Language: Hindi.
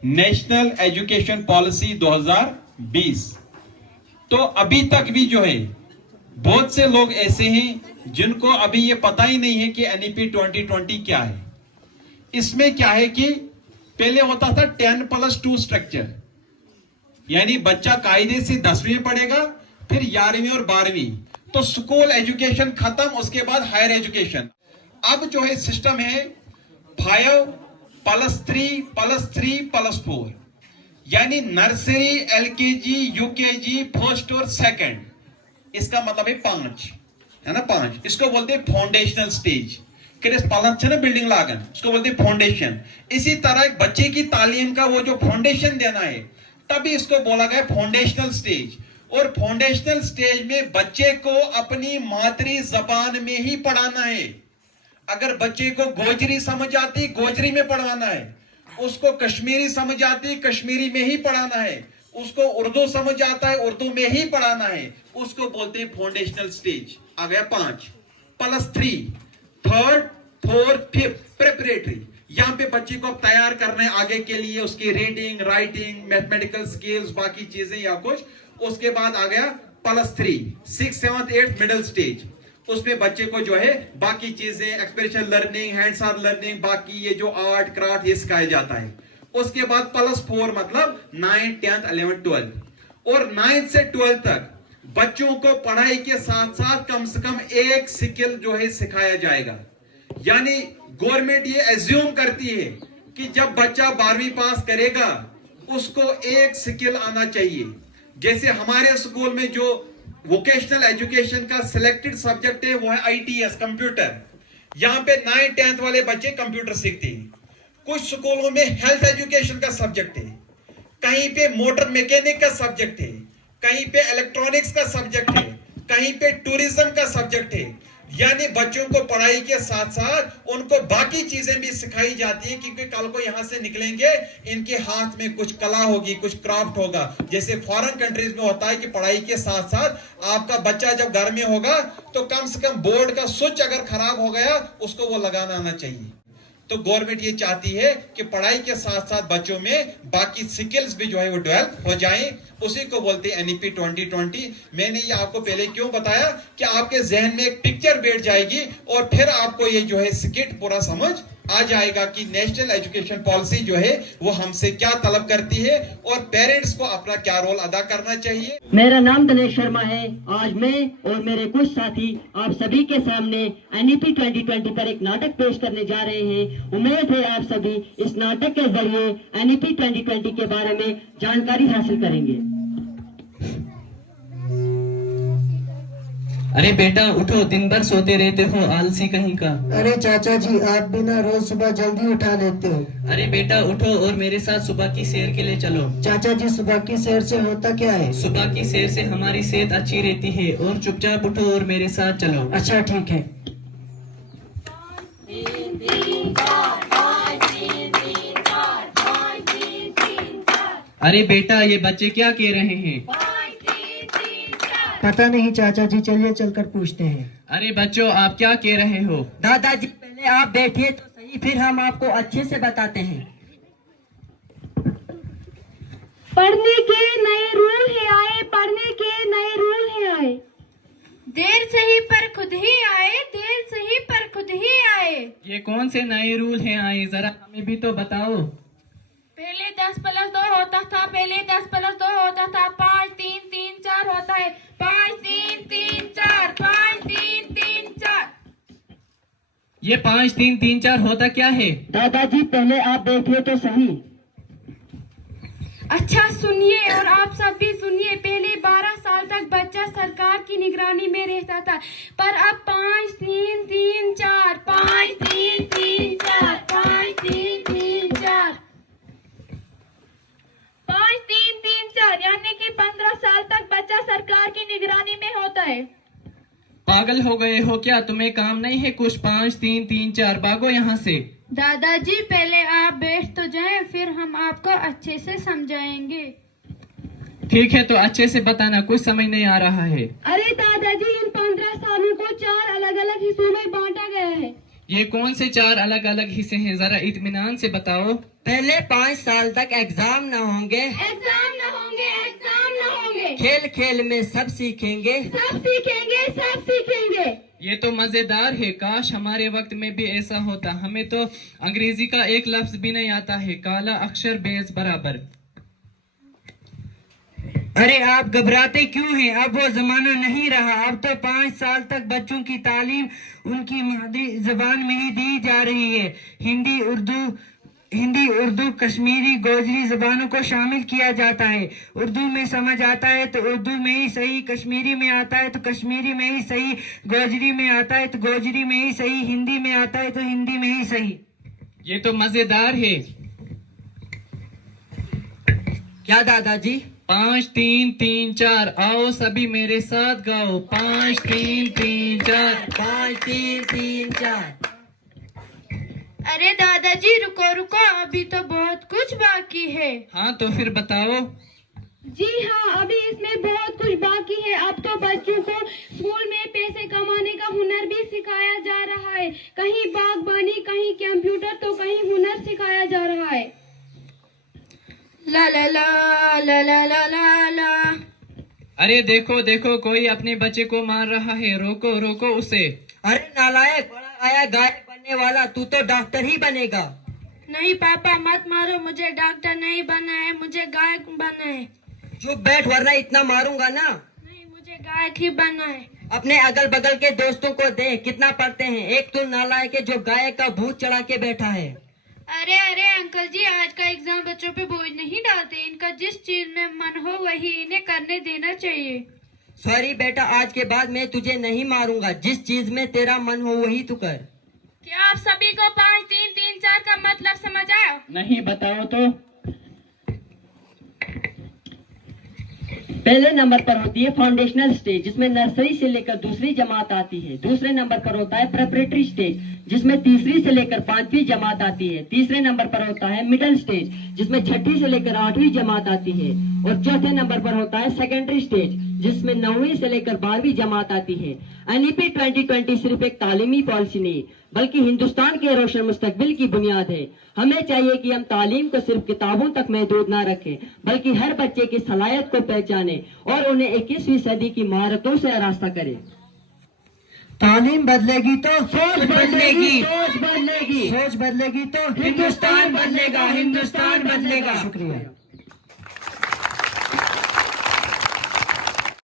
National education policy 2020। तो अभी तक भी जो है बहुत से लोग ऐसे हैं जिनको अभी ये पता ही नहीं है कि एनईपी 2020 क्या है। इसमें क्या है कि पहले होता था 10+2 स्ट्रक्चर, यानी बच्चा कायदे से 10वीं में पढ़ेगा, फिर 11वीं और 12वीं, तो स्कूल एजुकेशन खत्म, उसके बाद हायर एजुकेशन। अब जो है सिस्टम है 5+3+3+4, यानी नर्सरी, एलकेजी, यूकेजी, फर्स्ट और सेकंड। इसका मतलब है 5, है ना, 5। इसको बोलते हैं फाउंडेशनल स्टेज। बिल्डिंग लागन, उसको बोलते हैं फाउंडेशन। इसी तरह एक बच्चे की तालीम का वो जो फाउंडेशन देना है, तभी इसको बोला गया फाउंडेशनल स्टेज। और फाउंडेशनल स्टेज में बच्चे को अपनी मातृ जबान में ही पढ़ाना है। अगर बच्चे को गोजरी समझ आती, गोजरी में पढ़ाना है। उसको कश्मीरी समझ आती, कश्मीरी में ही पढ़ाना है। उसको उर्दू समझ आता है, उर्दू में ही पढ़ाना है। उसको बोलते हैं फाउंडेशनल स्टेज। आ गया 5+3, थर्ड, फोर्थ, फिफ्थ प्रेपरेटरी। यहां पे बच्चे को अब तैयार करना है आगे के लिए, उसकी रीडिंग, राइटिंग, मैथमेटिकल स्किल्स, बाकी चीजें या कुछ। उसके बाद आ गया +3, 6, 7, 8 मिडिल स्टेज। उसमें बच्चे को जो है बाकी चीजें, expression learning, hands on learning, बाकी ये जो आर्ट क्राफ्ट ये सिखाया जाता है। उसके बाद +4 मतलब 9, 10, 11, 12। और 9 से 12 तक बच्चों को पढ़ाई के साथ साथ कम से कम एक स्किल जो है सिखाया जाएगा। यानी गवर्नमेंट ये एज्यूम करती है कि जब बच्चा 12वीं पास करेगा उसको एक स्किल आना चाहिए। जैसे हमारे स्कूल में जो वोकेशनल एजुकेशन का सिलेक्टेड सब्जेक्ट है वो है आईटीएस, कंप्यूटर। यहां पे 9, 10th वाले बच्चे कंप्यूटर सीखते हैं। कुछ स्कूलों में हेल्थ एजुकेशन का सब्जेक्ट है, कहीं पे मोटर मैकेनिक का सब्जेक्ट है, कहीं पे इलेक्ट्रॉनिक्स का सब्जेक्ट है, कहीं पे टूरिज्म का सब्जेक्ट है। यानी बच्चों को पढ़ाई के साथ साथ उनको बाकी चीजें भी सिखाई जाती है, क्योंकि कल को यहां से निकलेंगे इनके हाथ में कुछ कला होगी, कुछ क्राफ्ट होगा। जैसे फॉरेन कंट्रीज में होता है कि पढ़ाई के साथ साथ आपका बच्चा जब घर में होगा तो कम से कम बोर्ड का स्विच अगर खराब हो गया उसको वो लगाना आना चाहिए। तो गवर्नमेंट ये चाहती है कि पढ़ाई के साथ साथ बच्चों में बाकी स्किल्स भी जो है वो डेवलप हो जाएं। उसी को बोलते हैं एनईपी 2020। मैंने ये आपको पहले क्यों बताया कि आपके जहन में एक पिक्चर बैठ जाएगी और फिर आपको ये जो है स्किट पूरा समझ आ जाएगा कि नेशनल एजुकेशन पॉलिसी जो है वो हमसे क्या तलब करती है और पेरेंट्स को अपना क्या रोल अदा करना चाहिए। मेरा नाम दिनेश शर्मा है। आज मैं और मेरे कुछ साथी आप सभी के सामने एनईपी 2020 पर एक नाटक पेश करने जा रहे हैं। उम्मीद है आप सभी इस नाटक के जरिए एनईपी 2020 के बारे में जानकारी हासिल करेंगे। अरे बेटा उठो, दिन भर सोते रहते हो, आलसी कहीं का। अरे चाचा जी, आप भी ना रोज सुबह जल्दी उठा लेते हो। अरे बेटा उठो और मेरे साथ सुबह की सैर के लिए चलो। चाचा जी, सुबह की सैर से होता क्या है? सुबह की सैर से हमारी सेहत अच्छी रहती है। और चुपचाप उठो और मेरे साथ चलो। अच्छा ठीक है। अरे बेटा ये बच्चे क्या कह रहे हैं? पता नहीं चाचा जी, चलिए चलकर पूछते हैं। अरे बच्चों आप क्या कह रहे हो? दादाजी पहले आप बैठिए तो सही, फिर हम आपको अच्छे से बताते हैं। पढ़ने के नए रूल है आए, पढ़ने के नए रूल है आए। देर से ही पर खुद ही आए, देर से ही पर खुद ही आए। ये कौन से नए रूल हैं आए, जरा हमें भी तो बताओ। पहले 10+2 होता था, पहले 10+2 होता था। 5, 3, 3, 4 होता है। 5, 3, 3, 4, 5, 3, 3, 4। ये 5, 3, 3, 4 होता क्या है? दादाजी पहले आप बैठिए तो सही। अच्छा सुनिए और आप सब भी सुनिए। पहले 12 साल तक बच्चा सरकार की निगरानी में रहता था, पर अब 5, 3, 3, 4, 5, 3, 3, 4, 5, 3, 3, 4, 5, 3, 3, 4, यानी कि 15 साल तक बच्चा सरकार की निगरानी में होता है। पागल हो गए हो क्या? तुम्हें काम नहीं है कुछ? 5, 3, 3, 4, भागो यहाँ से। दादाजी पहले आप बैठ तो जाएं, फिर हम आपको अच्छे से समझाएंगे। ठीक है तो अच्छे से बताना, कुछ समझ नहीं आ रहा है। अरे दादाजी, इन 15 सालों को 4 अलग अलग हिस्सों में बांटा गया है। ये कौन से 4 अलग अलग हिस्से हैं, जरा इत्मीनान से बताओ। पहले 5 साल तक एग्जाम न होंगे, एग्जाम न होंगे, एग्जाम न होंगे, खेल खेल में सब सीखेंगे, सब सीखेंगे, सब सीखेंगे। ये तो मजेदार है, काश हमारे वक्त में भी ऐसा होता। हमें तो अंग्रेजी का एक लफ्ज भी नहीं आता है, काला अक्षर बेस बराबर। अरे आप घबराते क्यों हैं? अब वो जमाना नहीं रहा। अब तो 5 साल तक बच्चों की तालीम उनकी मादरी जबान में ही दी जा रही है। हिंदी, उर्दू, कश्मीरी, गोजरी जबानों को शामिल किया जाता है। उर्दू में समझ आता है तो उर्दू में ही सही, कश्मीरी में आता है तो कश्मीरी में ही सही, गोजरी में आता है तो गोजरी में ही सही, हिंदी में आता है तो हिंदी में ही सही। ये तो मजेदार है। क्या दादाजी? 5 3 3 4, आओ सभी मेरे साथ गाओ। 5 3 3 4। 5 3 3 4। अरे दादाजी रुको रुको, अभी तो बहुत कुछ बाकी है। हाँ तो फिर बताओ। जी हाँ, अभी इसमें बहुत कुछ बाकी है। अब तो बच्चों को स्कूल में पैसे कमाने का हुनर भी सिखाया जा रहा है। कहीं बागबानी, कहीं कंप्यूटर, तो कहीं हुनर सिखाया जा रहा है। ला ला ला ला ला ला ला ला। अरे देखो देखो, कोई अपने बच्चे को मार रहा है, रोको रोको उसे। अरे नालायक, बड़ा आया गायक बनने वाला, तू तो डॉक्टर ही बनेगा। नहीं पापा मत मारो, मुझे डॉक्टर नहीं बनना है, मुझे गायक बनना है। चुप बैठ वरना इतना मारूंगा ना। नहीं, मुझे गायक ही बनना है। अपने अगल बगल के दोस्तों को देख कितना पढ़ते हैं, एक तो नालायक है जो गायक का भूत चढ़ा के बैठा है। अरे अरे अंकल जी, आज का एग्जाम बच्चों पे बोझ नहीं डालते। इनका जिस चीज में मन हो वही इन्हें करने देना चाहिए। सॉरी बेटा, आज के बाद मैं तुझे नहीं मारूंगा। जिस चीज में तेरा मन हो वही तू कर। क्या आप सभी को 5 3 3 4 का मतलब समझ आया? नहीं बताओ तो। पहले नंबर पर होती है फाउंडेशनल स्टेज, जिसमें नर्सरी से लेकर दूसरी जमात आती है। दूसरे नंबर पर होता है प्रेपरेटरी स्टेज, जिसमें तीसरी से लेकर 5वीं जमात आती है। तीसरे नंबर पर होता है मिडिल स्टेज, जिसमें 6ठी से लेकर 8वीं जमात आती है। और चौथे नंबर पर होता है सेकेंडरी स्टेज, जिसमें 9वीं से लेकर 12वीं जमात आती है। एनईपी 2020 सिर्फ एक तालीमी पॉलिसी नहीं, बल्कि हिंदुस्तान के रोशन मुस्तकबिल की बुनियाद है। हमें चाहिए कि हम तालीम को सिर्फ किताबों तक महदूद न रखें, बल्कि हर बच्चे की सलाहियत को पहचाने और उन्हें 21वीं सदी की महारतों से आरास्ता करें। तालीम बदलेगी तो सोच बदलेगी, सोच बदलेगी, सोच बदलेगी तो हिंदुस्तान बदलेगा, हिंदुस्तान बदलेगा। शुक्रिया।